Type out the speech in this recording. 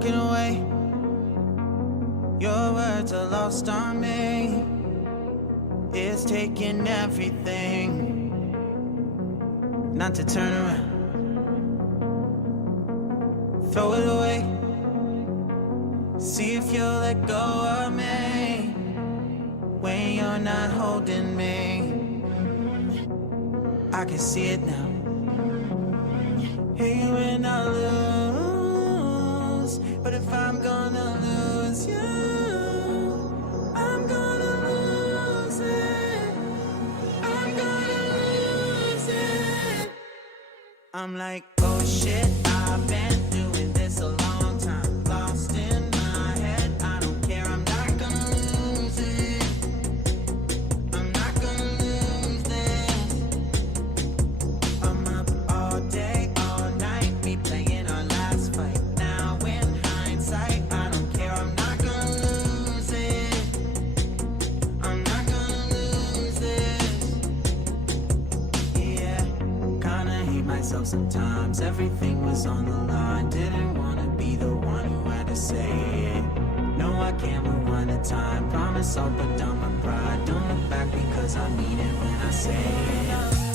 walking away. Your words are lost on me. It's taking everything not to turn around. Throw it away. See if you'll let go of me when you're not holding me. I can see it now. Hey, when I lose, but if I'm gonna lose you, I'm gonna lose it. I'm gonna lose it. I'm like, oh shit, I've been doing this a long time. Lost in my head, I don't care, I'm not gonna lose it. I'm not gonna lose this. I'm up all day, all night, we playing our last fight. Now in hindsight, I don't care, I'm not gonna lose it. I'm not gonna lose this. Yeah, kinda hate myself sometimes. Everything was on the line. Didn't wanna be the one who had to say it. No, I can't rewind the time. Promise I'll put down my pride. Don't look back because I mean it when I say it.